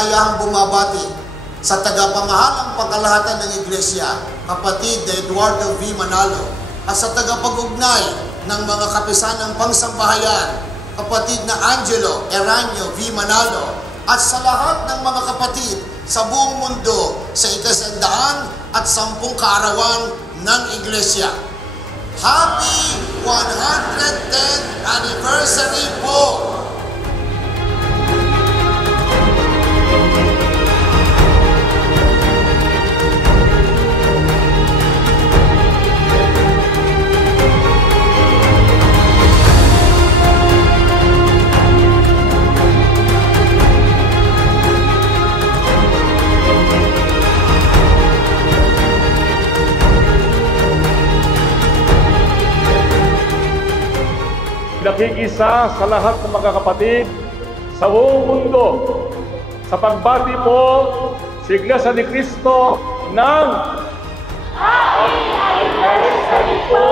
kalayahang bumabati sa tagapamahalang pangkalahatan ng Iglesia, kapatid na Eduardo V. Manalo, at sa tagapag-ugnay ng mga kapisanang pangsambahayan, kapatid na Angelo Eranio V. Manalo, at sa lahat ng mga kapatid sa buong mundo sa ika-110 kaarawan ng Iglesia. Happy 110th anniversary po! Nakikisa sa lahat ng mga kapatid sa buong mundo sa pagbati po sa Iglesia ni Cristo ng Happy Anniversary po!